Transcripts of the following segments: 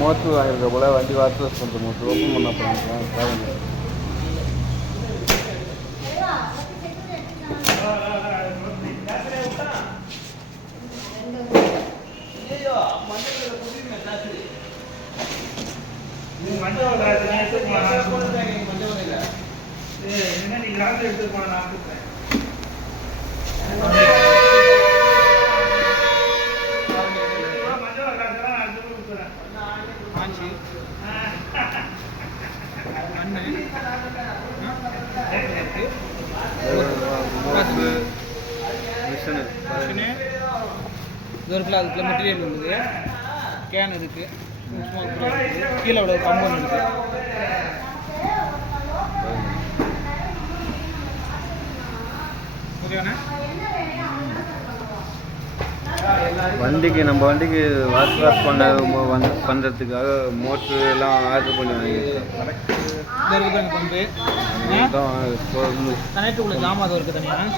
Motor வாங்கியிருக்க போல் வண்டி water wash பண்ணுற மோட்ரு ஓப்பன் பண்ண போகிறாங்க. இது இருக்குல்ல, அதுக்குள்ள மெட்டீரியல் உள்ளது, கேன் இருக்குது, கீழே உள்ள கம்பௌண்ட் இருக்குது. வண்டிக்கு நம்ம வண்டிக்கு வாட்டர் வாஷ் பண்ணுறதுக்காக மோட்ரு எல்லாம் ஆர்டர் பண்ணி வாங்கியிருக்கேன். பம்பு கனெக்ட் உள்ள ஜாமான் இருக்குது தனியாக.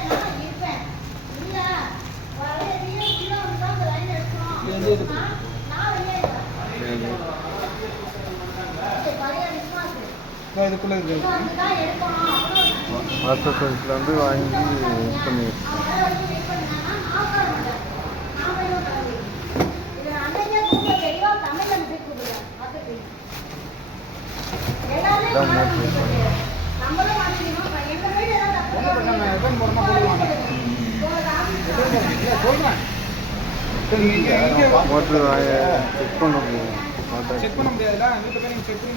இதுக்குள்ள இருக்கு வாட்டர் சர்வீஸில் வந்து வாங்கி யூஸ் பண்ணியிருக்கேன். மோட்ரு செக் பண்ண முடியாதுல்ல, வீட்டில் போய் நீங்கள் செக் பண்ணி